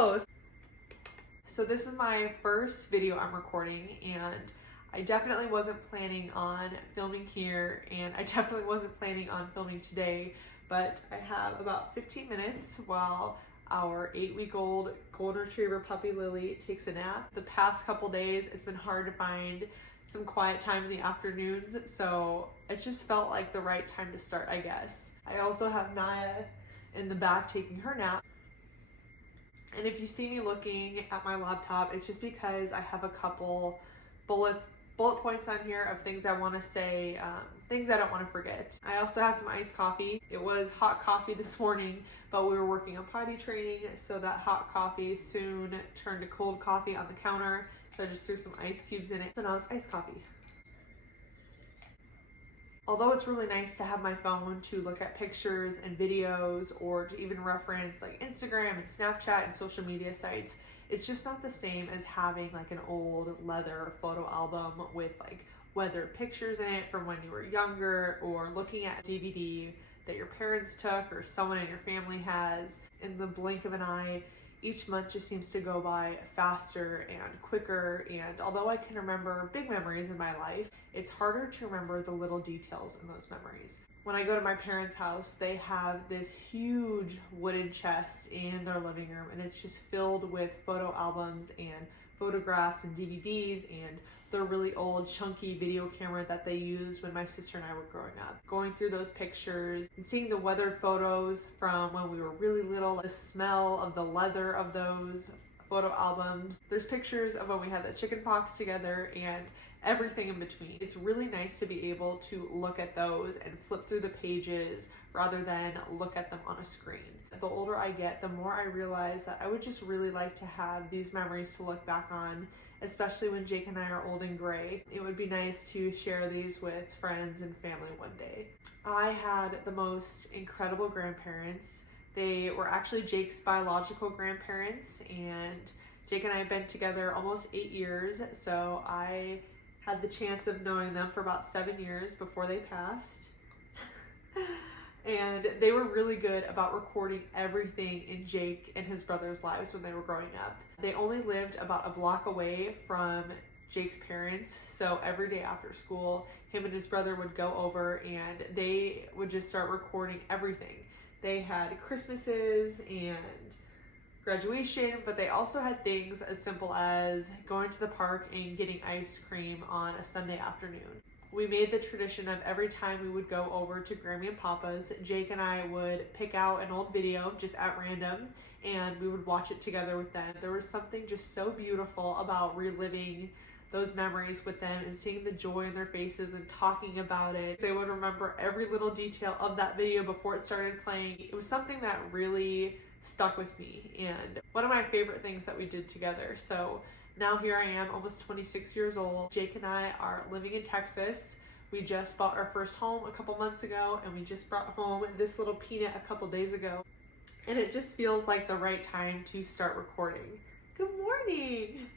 Hello! So this is my first video I'm recording, and I definitely wasn't planning on filming here, and I definitely wasn't planning on filming today, but I have about 15 minutes while our 8-week-old golden retriever puppy Lily takes a nap. The past couple days it's been hard to find some quiet time in the afternoons, so it just felt like the right time to start, I guess. I also have Nya in the back taking her nap. And if you see me looking at my laptop, it's just because I have a couple bullet points on here of things I want to say, things I don't want to forget. I also have some iced coffee. It was hot coffee this morning, but we were working on potty training, so that hot coffee soon turned to cold coffee on the counter. So I just threw some ice cubes in it. So now it's iced coffee. Although it's really nice to have my phone to look at pictures and videos, or to even reference like Instagram and Snapchat and social media sites, it's just not the same as having like an old leather photo album with like weathered pictures in it from when you were younger, or looking at a DVD that your parents took or someone in your family has. In the blink of an eye, each month just seems to go by faster and quicker, and although I can remember big memories in my life, it's harder to remember the little details in those memories. When I go to my parents' house, they have this huge wooden chest in their living room, and it's just filled with photo albums and photographs and DVDs and the really old chunky video camera that they used when my sister and I were growing up. Going through those pictures and seeing the weathered photos from when we were really little, the smell of the leather of those photo albums. There's pictures of when we had the chicken pox together and everything in between. It's really nice to be able to look at those and flip through the pages rather than look at them on a screen. The older I get, the more I realize that I would just really like to have these memories to look back on, especially when Jake and I are old and gray. It would be nice to share these with friends and family one day. I had the most incredible grandparents. They were actually Jake's biological grandparents, and Jake and I have been together almost 8 years, so I had the chance of knowing them for about 7 years before they passed. And they were really good about recording everything in Jake and his brother's lives when they were growing up. They only lived about a block away from Jake's parents, so every day after school, him and his brother would go over and they would just start recording everything. They had Christmases and graduation, but they also had things as simple as going to the park and getting ice cream on a Sunday afternoon. We made the tradition of every time we would go over to Grammy and Papa's, Jake and I would pick out an old video just at random, and we would watch it together with them. There was something just so beautiful about reliving those memories with them and seeing the joy in their faces and talking about it. They would remember every little detail of that video before it started playing. It was something that really stuck with me, and one of my favorite things that we did together. So now here I am, almost 26 years old. Jake and I are living in Texas. We just bought our first home a couple months ago, and we just brought home this little peanut a couple days ago. And it just feels like the right time to start recording. Good morning.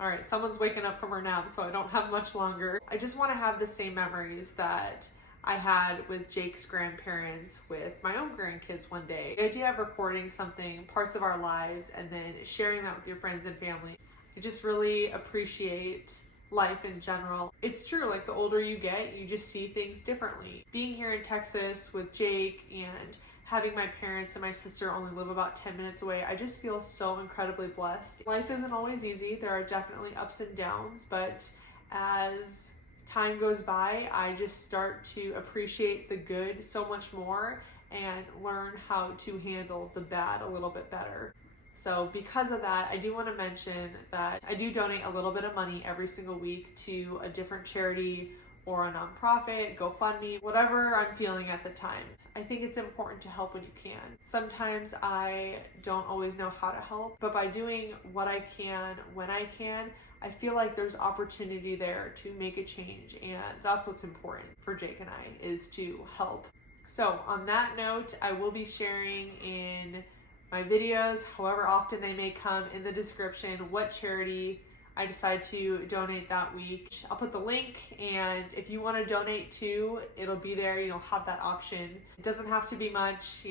All right, someone's waking up from her nap, so I don't have much longer. I just want to have the same memories that I had with Jake's grandparents with my own grandkids one day. The idea of recording something, parts of our lives, and then sharing that with your friends and family. I just really appreciate life in general. It's true, like the older you get, you just see things differently. Being here in Texas with Jake and having my parents and my sister only live about 10 minutes away, I just feel so incredibly blessed. Life isn't always easy. There are definitely ups and downs, but as time goes by, I just start to appreciate the good so much more and learn how to handle the bad a little bit better. So because of that, I do want to mention that I do donate a little bit of money every single week to a different charity or a nonprofit, GoFundMe, whatever I'm feeling at the time. I think it's important to help when you can. Sometimes I don't always know how to help, but by doing what I can when I can, I feel like there's opportunity there to make a change, and that's what's important for Jake and I, is to help. So on that note, I will be sharing in my videos, however often they may come, in the description what charity I decide to donate that week. I'll put the link, and if you want to donate too, it'll be there. You'll have that option. It doesn't have to be much,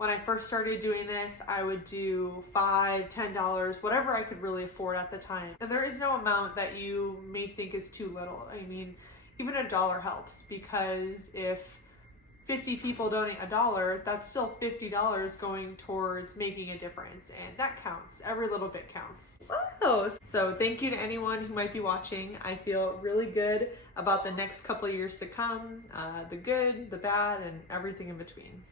When I first started doing this, I would do $5, $10, whatever I could really afford at the time. And there is no amount that you may think is too little. I mean, even $1 helps, because if 50 people donate $1, that's still $50 going towards making a difference, and that counts. Every little bit counts. Whoa! So thank you to anyone who might be watching. I feel really good about the next couple of years to come, the good, the bad, and everything in between.